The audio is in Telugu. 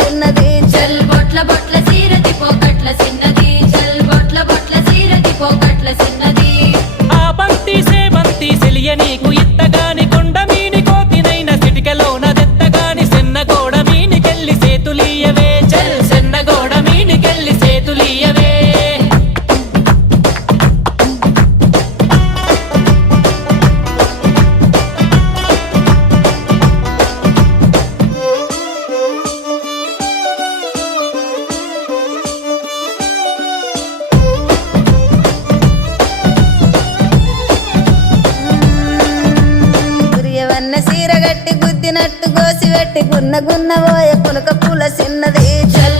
చిన్నది చల్ బొట్ల బొట్ల సీరది పోకట్ల చిన్నది చల్ బొట్ల బొట్ల సీరది పోకట్ల చిన్నది ఆ బంతి సేబంతి సెలియ నీకు ఇత్తగాని కొండ మీని కోతినైన సిటికలోన దెత్తగాని సెన్నగోడ మీనికెళ్ళి సేతులీయవే చల్ సెన్నగోడ మీనికెళ్ళి సేతులీయవే గురియవన్న సీర గట్టి గుద్దినట్టు గోసి పెట్టి గున్న గున్న పోయ పులక పూల చిన్నది చల్